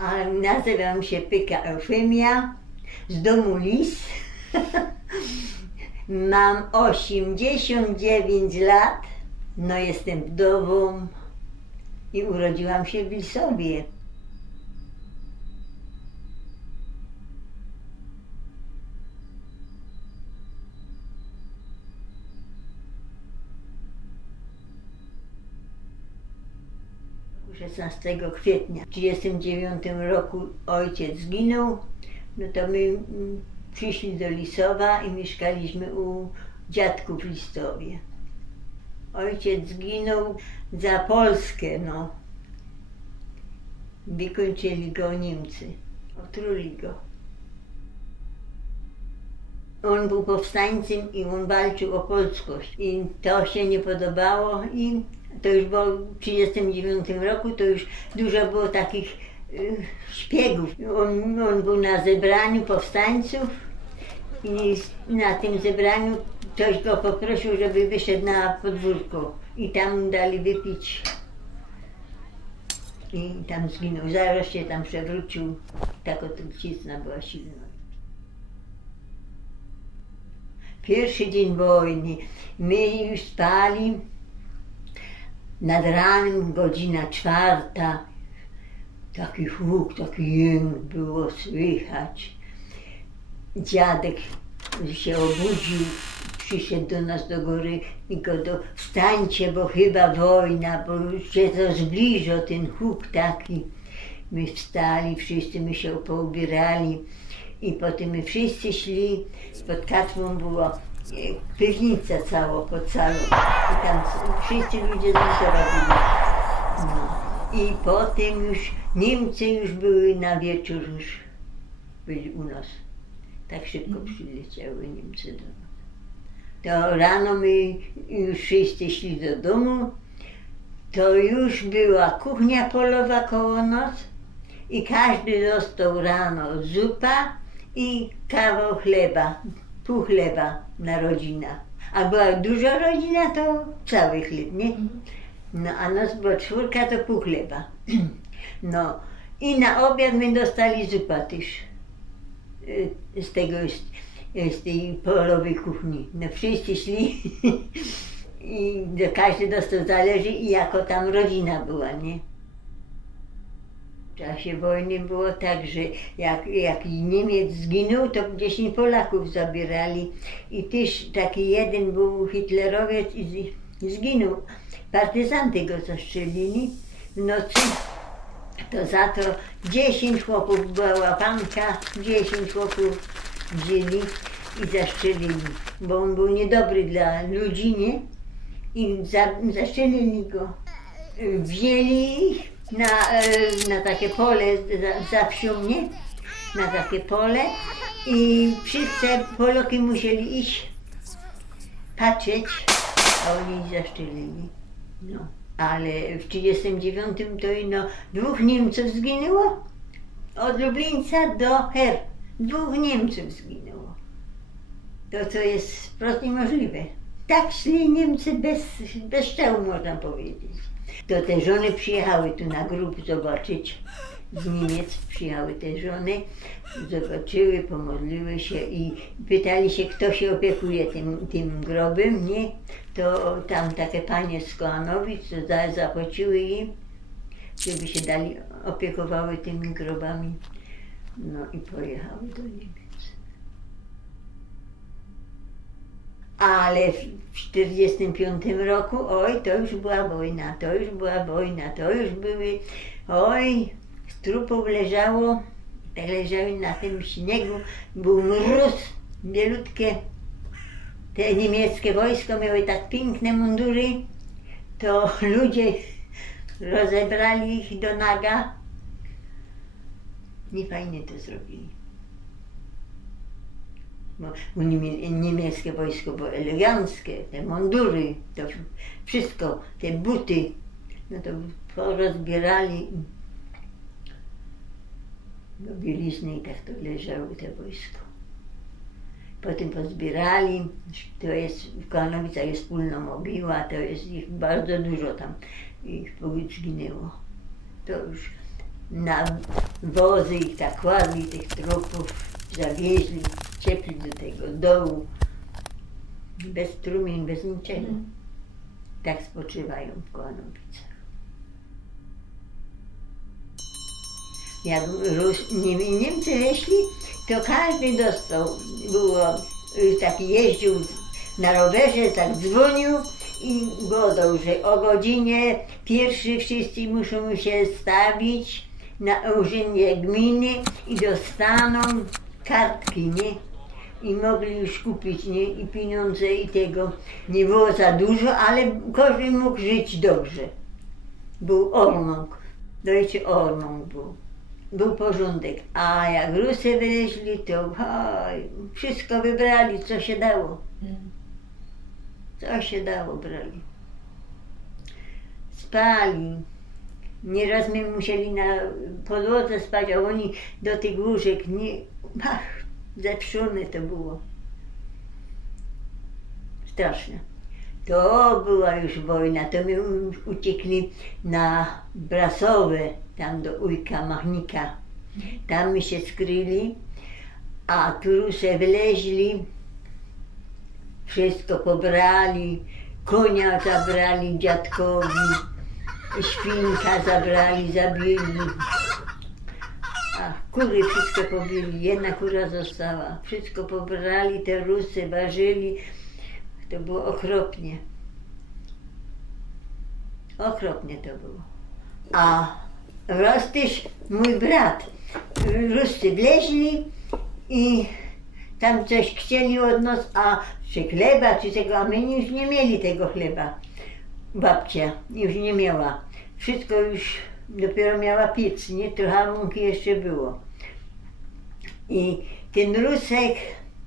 A nazywam się Pyka Eufemia, z domu Lis. Mam 89 lat, no jestem wdową i urodziłam się w Lisowie. W 16 kwietnia w 1939 roku ojciec zginął, no to my przyszli do Lisowa i mieszkaliśmy u dziadków w Lisowie. Ojciec zginął za Polskę, no. Wykończyli go Niemcy, otruli go. On był powstańcem i on walczył o polskość i to się nie podobało i to już było w 1939 roku, to już dużo było takich szpiegów. On był na zebraniu powstańców i na tym zebraniu ktoś go poprosił, żeby wyszedł na podwórko i tam dali wypić i tam zginął. Zaraz się tam przewrócił, taka trucizna była silna. Pierwszy dzień wojny, my już spali, nad ranem, godzina 4, taki huk, taki jęk było słychać. Dziadek się obudził, przyszedł do nas do góry i go wstańcie, bo chyba wojna, bo już się to zbliża, ten huk taki. My wstali, wszyscy my się poubierali i potem my wszyscy szli, pod katwą była piwnica cała pod salą i tam wszyscy ludzie z Lisowa byli. No. I potem już Niemcy już były na wieczór, już byli u nas. Tak szybko przyleciały Niemcy do nas. To rano my już wszyscy szli do domu, to już była kuchnia polowa koło nas i każdy dostał rano zupa i kawał chleba, pół chleba na rodzinę. A była duża rodzina, to cały chleb, nie? No a nas była 4, to pół chleba. No i na obiad my dostali zupę też z tej polowej kuchni. No wszyscy szli i każdy dostał, zależy i jako tam rodzina była, nie? W czasie wojny było tak, że jak Niemiec zginął, to 10 Polaków zabierali i też taki jeden był hitlerowiec i zginął. Partyzanty go zastrzelili w nocy, to za to 10 chłopów była łapanka, 10 chłopów wzięli i zastrzelili, bo on był niedobry dla ludzi, nie? I zastrzelili go. Wzięli ich na takie pole za wsią, nie? Na takie pole i wszyscy Polacy musieli iść patrzeć, a oni ich zastrzelili. No. Ale w 1939 to ino 2 Niemców zginęło, od Lublińca do Her. 2 Niemców zginęło. To co jest wprost niemożliwe. Tak szli Niemcy bez strzału, można powiedzieć. To te żony przyjechały tu na grób zobaczyć. Z Niemiec przyjechały te żony, zobaczyły, pomodliły się i pytali się, kto się opiekuje tym grobem, nie? To tam takie panie z Kołanowic zapłaciły im, żeby się opiekowały tymi grobami. No i pojechały do Niemiec. Ale w 1945 roku, oj, to już była wojna, to już były, oj, z trupów leżało, tak leżały na tym śniegu, był mróz, bielutkie. Te niemieckie wojsko miały tak piękne mundury, to ludzie rozebrali ich do naga. Niefajnie to zrobili. Bo niemieckie wojsko było eleganckie, te mundury, to wszystko, te buty, no to porozbierali do bielizny i tak to leżało te wojsko. Potem pozbierali, to jest w Kołanowicach jest wspólna mogiła, to jest ich bardzo dużo tam, ich zginęło. To już na wozy ich tak kładli, tych trupów zawieźli, ciepli do tego dołu. Bez strumień, bez niczego. Tak spoczywają w Kołanowicach. Jak Niemcy weszli, to każdy dostał. Było taki, jeździł na rowerze, tak dzwonił i godą, że o godzinie pierwszy wszyscy muszą się stawić na urzędzie gminy i dostaną kartki, nie? I mogli już kupić, nie? I pieniądze i tego. Nie było za dużo, ale każdy mógł żyć dobrze. Był ormąg, dojcie ormąg był. Był porządek, a jak Rusy wyleźli, to wszystko wybrali, co się dało. Co się dało, brali. Spali. Nieraz my musieli na podłodze spać, a oni do tych łóżek nie... zepsone to było. Straszne. To była już wojna, to my uciekli na Brasowe, tam do ujka Machnika. Tam my się skryli, a tu Rusy wyleźli, wszystko pobrali, konia zabrali dziadkowi, świnka zabrali, zabili. A kury wszystko pobili, jedna kura została. Wszystko pobrali, te Rusy ważyli. To było okropnie. Okropnie to było. A raz też mój brat, Ruscy wleźli i tam coś chcieli od nas, czy chleba, czy tego, a my już nie mieli tego chleba. Babcia już nie miała. Wszystko już dopiero miała piec, nie? Trochę mąki jeszcze było. I ten Rusek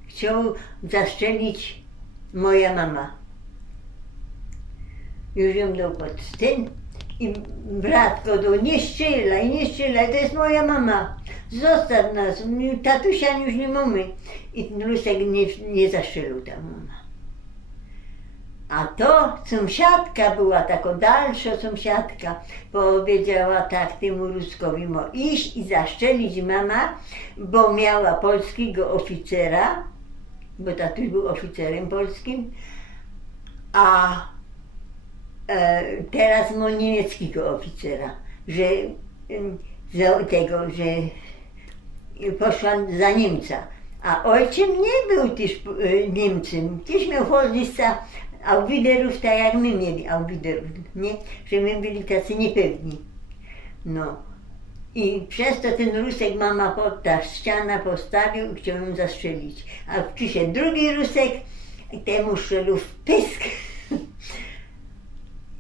chciał zastrzelić moja mama. Już ją dał pod ten i brat go do nie strzelaj, to jest moja mama. Zostaw nas, tatusia już nie mamy. I ten Rusek nie zastrzelił ta mama. A to sąsiadka była, taka dalsza sąsiadka, powiedziała tak temu Ruskowi, mo iść i zastrzelić mama, bo miała polskiego oficera, bo tatuś był oficerem polskim, a teraz ma niemieckiego oficera, że poszła za Niemca. A ojcem nie był też Niemcem, też miał Holzista, Auwiderów, tak jak my mieli Auwiderów, nie? Że my byli tacy niepewni. No. I przez to ten Rusek mama pod ta ściana postawił i chciał ją zastrzelić. A przyszedł drugi Rusek i temu strzelił w pysk.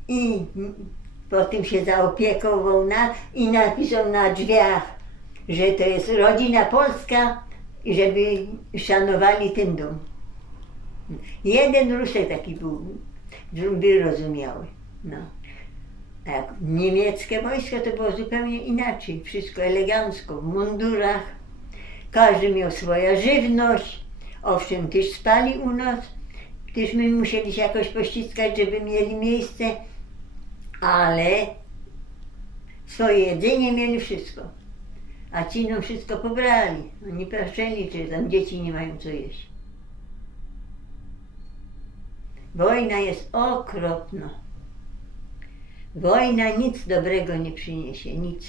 I potem się zaopiekował i napisał na drzwiach, że to jest rodzina polska i żeby szanowali ten dom. Jeden Rusek taki był wyrozumiały. No. A jak niemieckie wojsko to było zupełnie inaczej. Wszystko elegancko, w mundurach. Każdy miał swoją żywność. Owszem, też spali u nas. Też my musieli się jakoś pościskać, żeby mieli miejsce. Ale swoje jedzenie mieli wszystko. A ci no wszystko pobrali. Oni patrzyli, czy tam dzieci nie mają co jeść. Wojna jest okropna. Wojna nic dobrego nie przyniesie, nic.